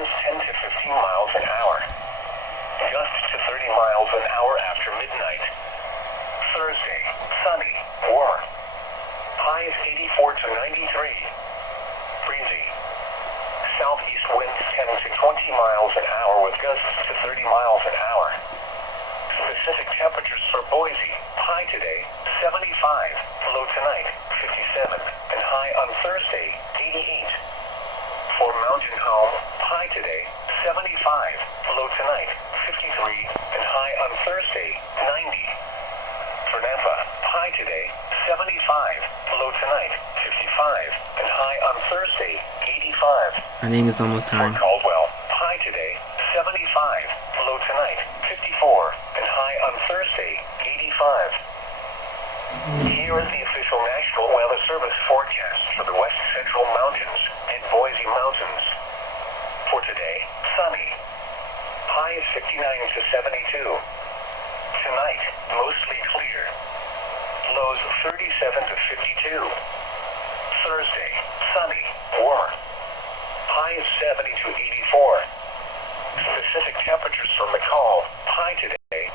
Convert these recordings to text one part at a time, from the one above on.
winds 10 to 15 miles an hour. Gusts to 30 miles an hour after midnight. Thursday, sunny, warmer. Highs 84 to 93. Breezy. Southeast winds 10 to 20 miles an hour with gusts to 30 miles an hour. Specific temperatures for Boise. High today, 75. Low tonight, 57. And high on Thursday, 88. For Mountain Home, high today, 75. Low tonight, 53. And high on Thursday, 90. For Nampa, high today, 75. Low tonight, 55. And high on Thursday, 85. I think it's almost time. For Caldwell, high today, 75. Low tonight, 54. And high on Thursday, 85. Here is the official National Weather Service forecast for the West Central Mountains and Boise Mountains. For today, sunny. High is 59 to 72. Tonight, mostly clear. Lows 37 to 52. Thursday, sunny, warmer. High is 70 to 84. Specific temperatures for McCall, high today,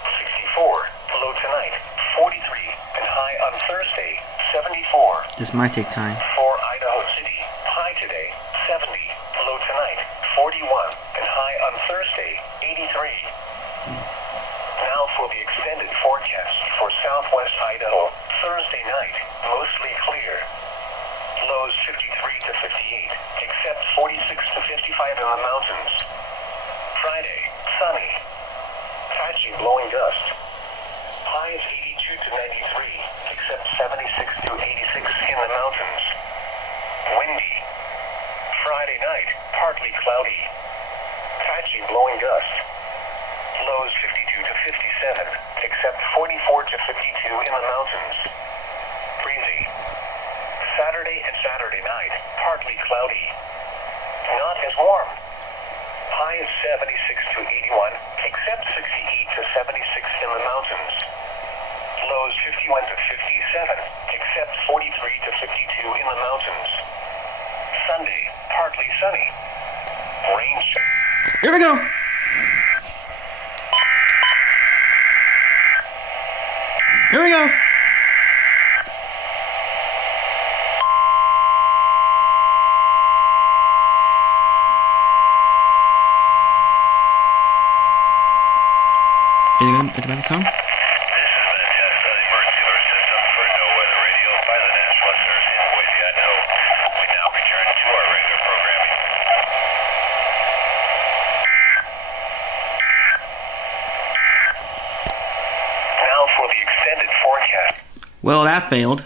64. Low tonight, 43. And high on Thursday, 74. This might take time. For Idaho City, high today, 70. Low tonight, 41. And high on Thursday, 83. Now for the extended forecast for southwest Idaho. Thursday night, mostly clear. Lows 53 to 58, except 46 to 55 in the mountains. Friday, sunny. Patchy blowing dust. Highs 82 to 93, except 76 to 86 in the mountains. Windy. Friday night, partly cloudy. Patchy blowing dust. Lows 52 to 57, except 44 to 52 in the mountains. Breezy. Saturday and Saturday night, partly cloudy. Not as warm. High is 76 to 81, except 68 to 76 in the mountains. Lows 51 to 57, except 43 to 52 in the mountains. Sunday, partly sunny. Rain. Here we go! Here we go! It's about to come? This has been a test of the emergency alert system for No Weather Radio by the National Weather Service in Boise, Idaho. We now return to our regular programming. Now for the extended forecast. Well, that failed.